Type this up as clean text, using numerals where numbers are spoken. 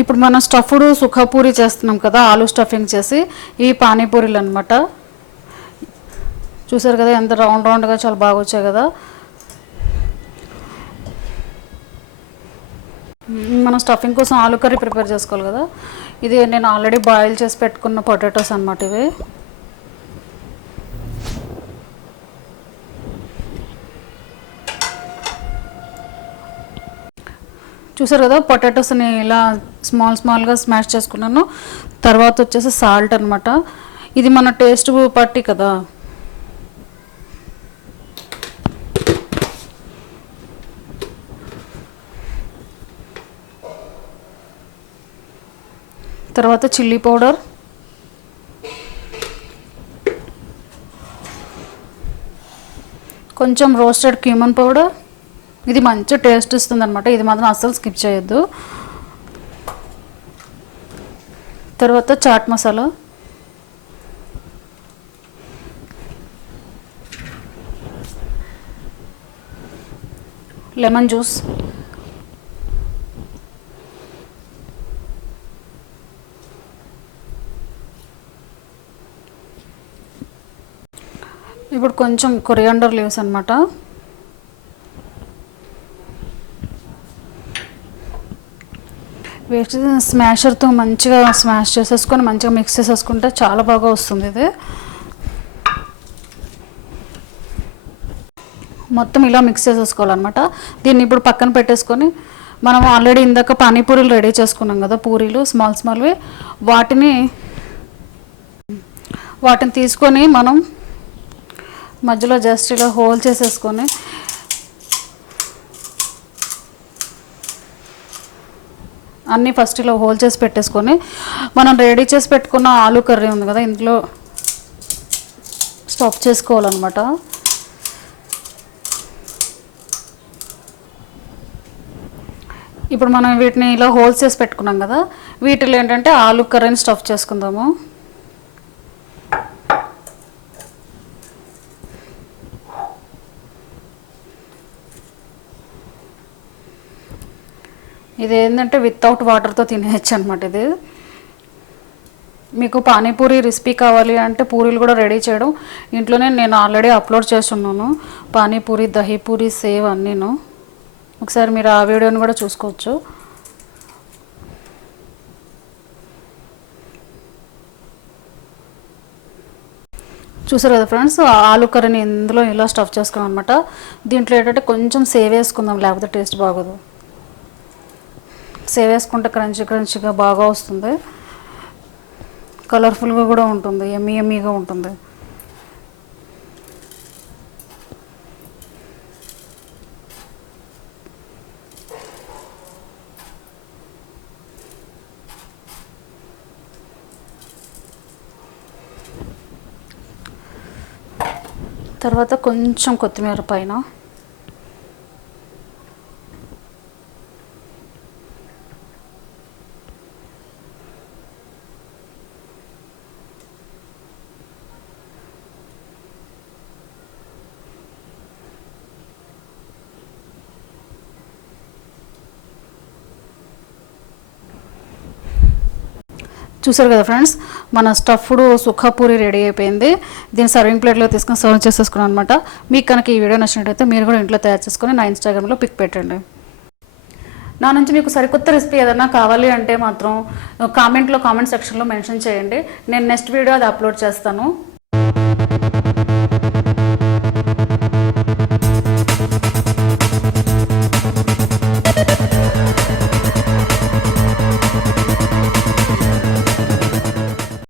ఇప్పుడు మనం స్టఫ్డ్ సుఖా పూరి చేస్తున్నాం కదా, ఆలు స్టఫింగ్ చేసి. ఇవి పానీపూరీలు అనమాట. చూసారు కదా ఎంత రౌండ్ రౌండ్గా చాలా బాగా వచ్చాయి కదా. మనం స్టఫింగ్ కోసం ఆలు కర్రీ ప్రిపేర్ చేసుకోవాలి కదా. ఇది నేను ఆల్రెడీ బాయిల్ చేసి పెట్టుకున్న పొటాటోస్ అనమాట ఇవి. చూసారు కదా, పొటాటోస్ని ఇలా స్మాల్గా స్మాష్ చేసుకున్నాను. తర్వాత వచ్చేసి సాల్ట్ అనమాట. ఇది మన టేస్ట్ పట్టి కదా. తర్వాత చిల్లీ పౌడర్, కొంచెం రోస్టెడ్ క్యూమన్ పౌడర్. ఇది మంచి టేస్ట్ ఇస్తుంది అనమాట. ఇది మాత్రం అస్సలు స్కిప్ చేయొద్దు. తర్వాత చాట్ మసాలా, లెమన్ జ్యూస్, ఇప్పుడు కొంచెం కొరియాండర్ లీవ్స్ అనమాట. వేస్ట్ స్మాషర్తో మంచిగా స్మాష్ చేసేసుకొని మంచిగా మిక్స్ చేసేసుకుంటే చాలా బాగా వస్తుంది. ఇది మొత్తం ఇలా మిక్స్ చేసేసుకోవాలన్నమాట. దీన్ని ఇప్పుడు పక్కన పెట్టేసుకొని మనం ఆల్రెడీ ఇందాక పానీపూరీలు రెడీ చేసుకున్నాం కదా, పూరీలు స్మాల్వి. వాటిని తీసుకొని మనం మధ్యలో జస్ట్ ఇలా హోల్ చేసేసుకొని అన్నీ ఫస్ట్ ఇలా హోల్ చేసి పెట్టేసుకొని మనం రెడీ చేసి పెట్టుకున్న ఆలు కర్రీ ఉంది కదా, ఇందులో స్టఫ్ చేసుకోవాలన్నమాట. ఇప్పుడు మనం వీటిని ఇలా హోల్స్ చేసి పెట్టుకున్నాం కదా, వీటిలో ఏంటంటే ఆలు కర్రీని స్టఫ్ చేసుకుందాము. ఇది ఏంటంటే వితౌట్ వాటర్తో తినేయచ్చు అనమాట. ఇది మీకు పానీపూరి రెసిపీ కావాలి అంటే పూరీలు కూడా రెడీ చేయడం ఇంట్లోనే నేను ఆల్రెడీ అప్లోడ్ చేస్తున్నాను. పానీపూరి, దహీపూరి, సేవ్ అన్నీను. ఒకసారి మీరు ఆ వీడియోని కూడా చూసుకోవచ్చు. చూసారు కదా ఫ్రెండ్స్, ఆలు కర్రీని ఇందులో ఇలా స్టఫ్ చేసుకున్నాం అనమాట. దీంట్లో ఏంటంటే కొంచెం సేవ్ వేసుకుందాం, లేకపోతే టేస్ట్ బాగోదు. సేవ్ వేసుకుంటే క్రంచీగా బాగా వస్తుంది, కలర్ఫుల్గా కూడా ఉంటుంది, యమ్మీగా ఉంటుంది. తర్వాత కొంచెం కొత్తిమీర పైన. చూసారు కదా ఫ్రెండ్స్, మన స్టఫ్డ్ సుఖా పూరి రెడీ అయిపోయింది. దీన్ని సర్వింగ్ ప్లేట్లో తీసుకొని సర్వ్ చేసేసుకున్నాను అనమాట. మీకు కనుక ఈ వీడియో నచ్చినట్టయితే మీరు కూడా ఇంట్లో తయారు చేసుకొని నా ఇన్స్టాగ్రామ్లో పిక్ పెట్టండి. నా నుంచి మీకు సరికొత్త రెసిపీ ఏదైనా కావాలి అంటే మాత్రం కామెంట్ సెక్షన్లో మెన్షన్ చేయండి. నేను నెక్స్ట్ వీడియో అది అప్లోడ్ చేస్తాను.